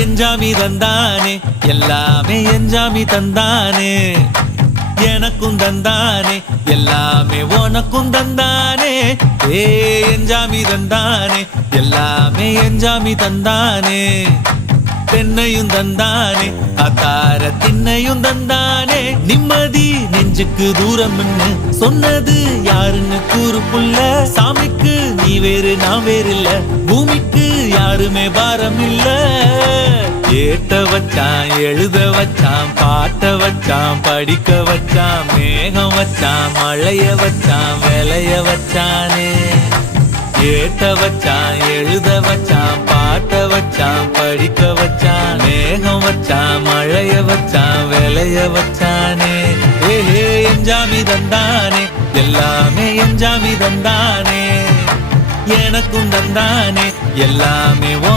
எஞ்சாமி தந்தானே எல்லாமே எஞ்சாமி தந்தானே எனக்கும் தந்தானே எல்லாமே உனக்கும் தந்தானே ஏ எஞ்சாமி தந்தானே எல்லாமே எஞ்சாமி தந்தானே தென்னையும் தந்தானே அத்தார திண்ணையும் தந்தானே நிம்மதி நெஞ்சுக்கு தூரம் சொன்னது யாருன்னு கூறு புள்ள சாமிக்கு நீ வேறு நான் வேறு இல்ல பூமிக்கு யாருமே பாரம் இல்ல ஏத்த வச்சான் எழுத வச்சான் பாட்ட வச்சான் படிக்க வச்சான் மேகம் வச்சான் மழைய வச்சான் விளைய வச்சானே ஏத்த வச்சான் எழுத வச்சான் பாட்ட வச்சான் படிக்க வச்சான் மேகம் வச்சான் மழைய வச்சான் விளைய வச்சானே ஏஹே எஞ்சாமி தந்தானே எல்லாமே எஞ்சாமி தந்தானே எனக்கும் தந்தானே எல்லாமே